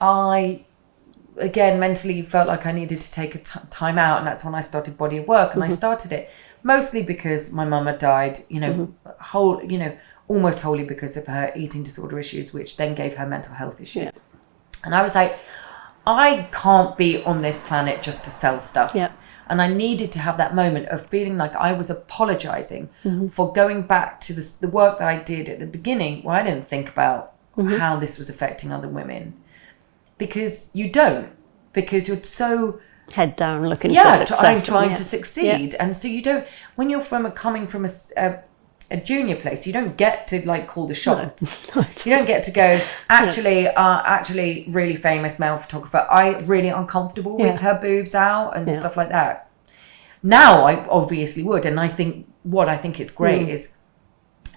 I, again, mentally felt like I needed to take a time out, and that's when I started Body of Work, and I started it mostly because my mum had died, almost wholly because of her eating disorder issues, which then gave her mental health issues. Yeah. And I was like, I can't be on this planet just to sell stuff. Yeah. And I needed to have that moment of feeling like I was apologizing for going back to the work that I did at the beginning, where I didn't think about how this was affecting other women. Because you don't. Because you're so... head down, looking for success. trying to succeed. And so you don't... When you're coming from a junior place, you don't get to like call the shots. No. You don't get to go, actually really famous male photographer, I really uncomfortable with her boobs out and stuff like that. Now I obviously would, and I think is great is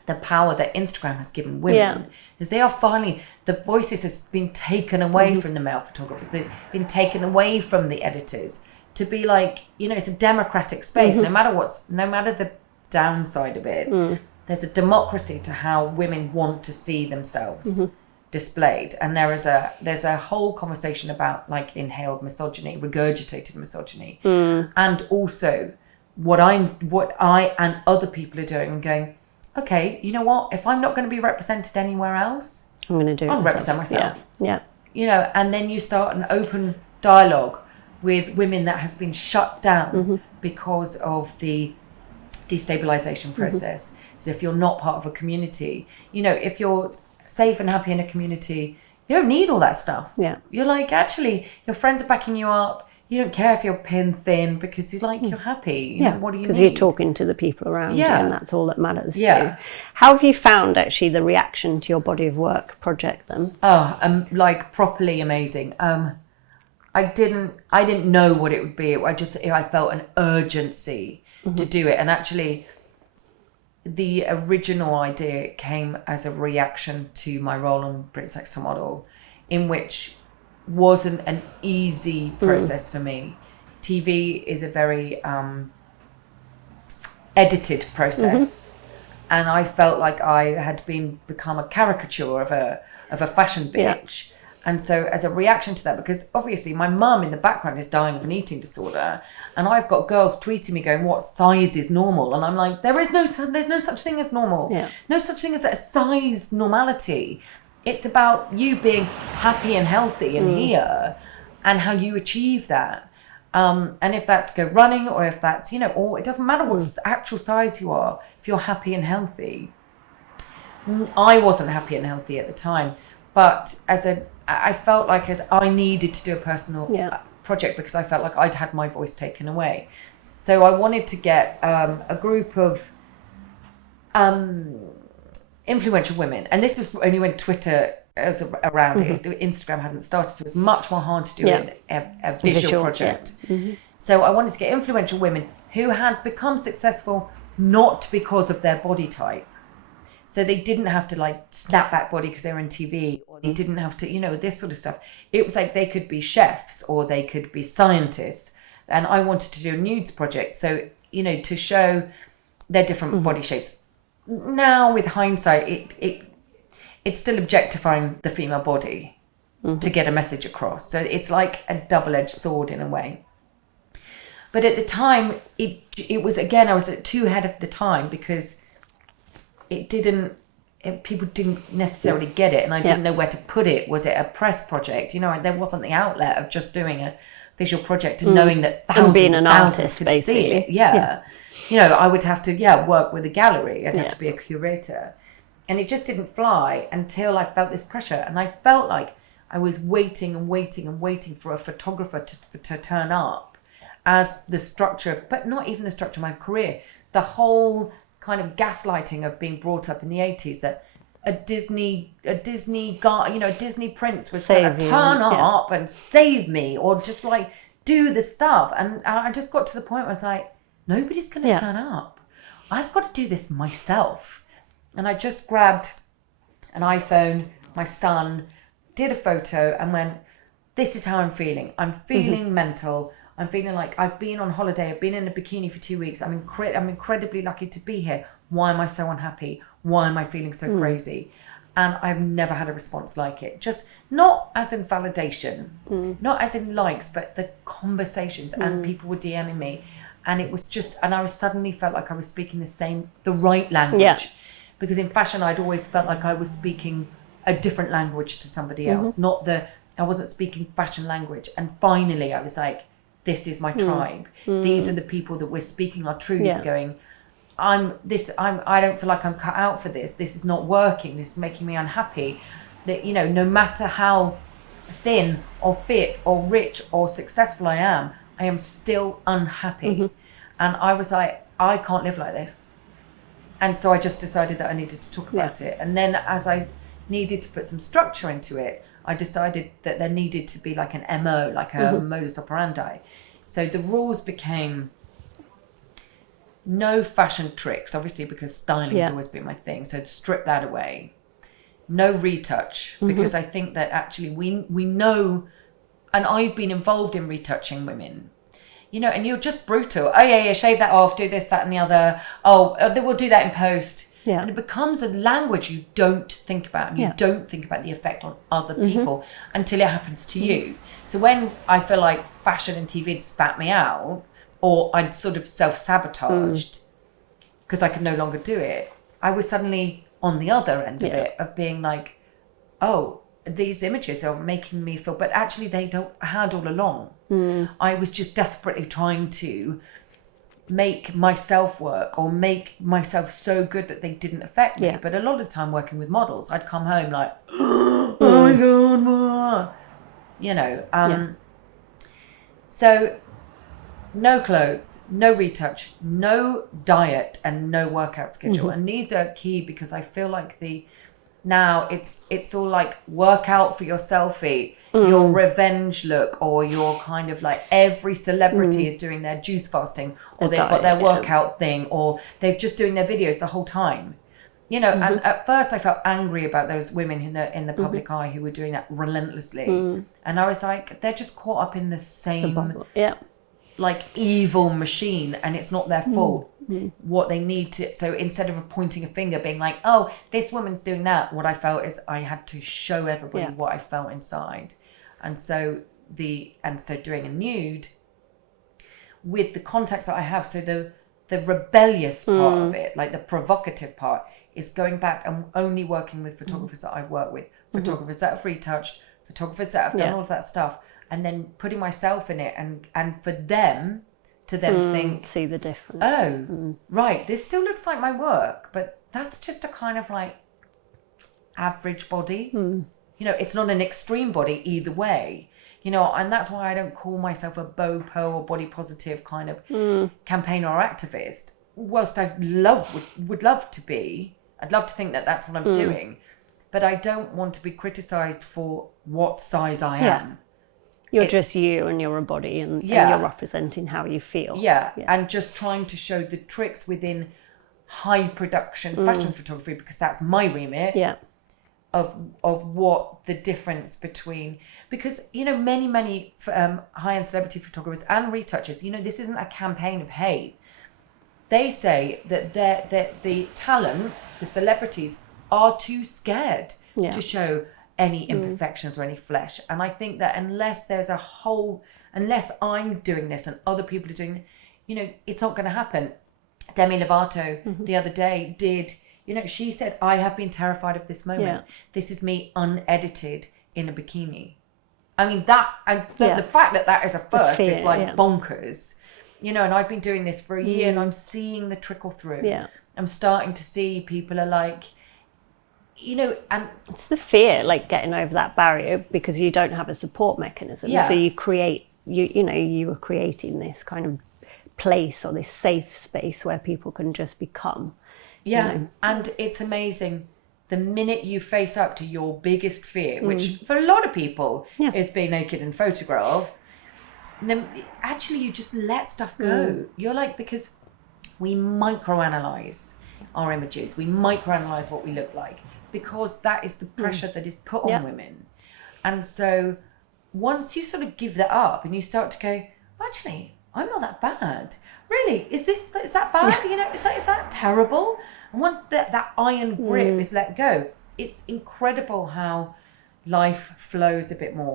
the power that Instagram has given women is they are finally, the voices has been taken away from the male photographers, they've been taken away from the editors to be like, it's a democratic space. No matter the downside of it, there's a democracy to how women want to see themselves displayed, and there's a whole conversation about like inhaled misogyny, regurgitated misogyny, and also what I and other people are doing and going, okay, you know what, if I'm not going to be represented anywhere else, I'm going to do it. I'll represent myself. Yeah. And then you start an open dialogue with women that has been shut down because of the destabilization process. So if you're not part of a community, if you're safe and happy in a community, you don't need all that stuff. Yeah. You're like, actually, your friends are backing you up. You don't care if you're pin thin because you're happy. What do you need? Because you're talking to the people around you, and that's all that matters. Yeah. How have you found actually the reaction to your Body of Work project then? Oh, like properly amazing. I didn't know what it would be. I felt an urgency to do it, and actually the original idea came as a reaction to my role on Britain's Next Top Model, in which wasn't an easy process for me. TV is a very edited process, and I felt like I had become a caricature of a fashion bitch. And so as a reaction to that, because obviously my mum in the background is dying of an eating disorder, and I've got girls tweeting me going, what size is normal? And I'm like, there's no such thing as normal. Yeah. No such thing as a size normality. It's about you being happy and healthy in here, and how you achieve that. And if that's go running, or if that's, or it doesn't matter what actual size you are, if you're happy and healthy. I wasn't happy and healthy at the time, but I felt like I needed to do a personal project, because I felt like I'd had my voice taken away. So I wanted to get a group of influential women, and this was only when Twitter was around. Instagram hadn't started, so it was much more hard to do a visual project. So I wanted to get influential women who had become successful not because of their body type. So they didn't have to like snap back body because they were in TV, or they didn't have to, this sort of stuff. It was like they could be chefs, or they could be scientists. And I wanted to do a nudes project. So, to show their different body shapes. Now with hindsight, it's still objectifying the female body to get a message across. So it's like a double-edged sword in a way. But at the time, it was, again, I was too ahead of the time, because people didn't necessarily get it, and I didn't know where to put it. Was it a press project? There wasn't the outlet of just doing a visual project and knowing that thousands could see it. I would have to work with a gallery. I'd have to be a curator, and it just didn't fly until I felt this pressure, and I felt like I was waiting and waiting and waiting for a photographer to turn up as the structure, but not even the structure of my career. The whole kind of gaslighting of being brought up in the 80s that a Disney prince was going to turn up and save me, or just like do the stuff. And I just got to the point where I was like, nobody's going to turn up. I've got to do this myself. And I just grabbed an iPhone, my son, did a photo, and went, this is how I'm feeling. I'm feeling mental. I'm feeling like I've been on holiday. I've been in a bikini for 2 weeks. I'm incredibly lucky to be here. Why am I so unhappy? Why am I feeling so crazy? And I've never had a response like it. Just not as in validation, not as in likes, but the conversations. And people were DMing me. And it was just, and I was suddenly felt like I was speaking the right language. Yeah. Because in fashion, I'd always felt like I was speaking a different language to somebody else. I wasn't speaking fashion language. And finally, I was like, this is my tribe. These are the people that we're speaking our truths, going, I don't feel like I'm cut out for this. This is not working. This is making me unhappy. That, you know, no matter how thin or fit or rich or successful I am still unhappy. And I was like, I can't live like this. And so I just decided that I needed to talk about it. And then as I needed to put some structure into it, I decided that there needed to be like an MO, like a modus operandi. So the rules became no fashion tricks, obviously, because styling had always been my thing. So strip that away. No retouch, because I think that actually we know, and I've been involved in retouching women, you know, and you're just brutal. Oh yeah, shave that off, do this, that and the other. Oh, we'll do that in post. Yeah. And it becomes a language you don't think about. And you don't think about the effect on other people until it happens to you. So when I feel like fashion and TV had spat me out, or I'd sort of self-sabotaged because I could no longer do it, I was suddenly on the other end of it, of being like, oh, these images are making me feel, but actually they had all along. I was just desperately trying to make myself work or make myself so good that they didn't affect me. But a lot of the time working with models, I'd come home like, oh my God, you know. So no clothes, no retouch, no diet, and no workout schedule. And these are key because I feel like now it's all like workout for your selfie, your revenge look, or your kind of like every celebrity is doing their juice fasting, or they've got their workout thing, or they're just doing their videos the whole time. You know, and at first I felt angry about those women in the public eye who were doing that relentlessly. And I was like, they're just caught up in the same like evil machine, and it's not their fault. What they need to, so instead of pointing a finger being like, oh, this woman's doing that, what I felt is I had to show everybody what I felt inside. And so doing a nude with the context that I have, so the rebellious part of it, like the provocative part, is going back and only working with photographers that I've worked with, photographers that have retouched, photographers that have done all of that stuff, and then putting myself in it, and for them to then think, see the difference. Oh, right, this still looks like my work, but that's just a kind of like average body. You know, it's not an extreme body either way. You know, and that's why I don't call myself a BOPO or body positive kind of campaigner or activist. Whilst I would love to be, I'd love to think that that's what I'm doing, but I don't want to be criticised for what size I am. You're just you, and you're a body, and you're representing how you feel. And just trying to show the tricks within high production fashion photography, because that's my remit. Of what the difference between, because, you know, many high-end celebrity photographers and retouchers, you know, this isn't a campaign of hate. They say that the talent, the celebrities, are too scared to show any imperfections or any flesh. And I think that unless I'm doing this and other people are doing, you know, it's not going to happen. Demi Lovato the other day did, you know, she said, I have been terrified of this moment. This is me unedited in a bikini. I mean, that, and the fact that is a first is like bonkers, you know, and I've been doing this for a year and I'm seeing the trickle through. I'm starting to see people are like, you know, and it's the fear, like getting over that barrier, because you don't have a support mechanism. So you create, you are creating this kind of place or this safe space where people can just become. You know. And it's amazing. The minute you face up to your biggest fear, which for a lot of people is being naked and photographed, then actually you just let stuff go. You're like, because we microanalyze our images, we microanalyze what we look like, because that is the pressure that is put on women. And so once you sort of give that up and you start to go, actually, I'm not that bad. Really? Is that bad? You know, is that terrible? And once that iron grip is let go, it's incredible how life flows a bit more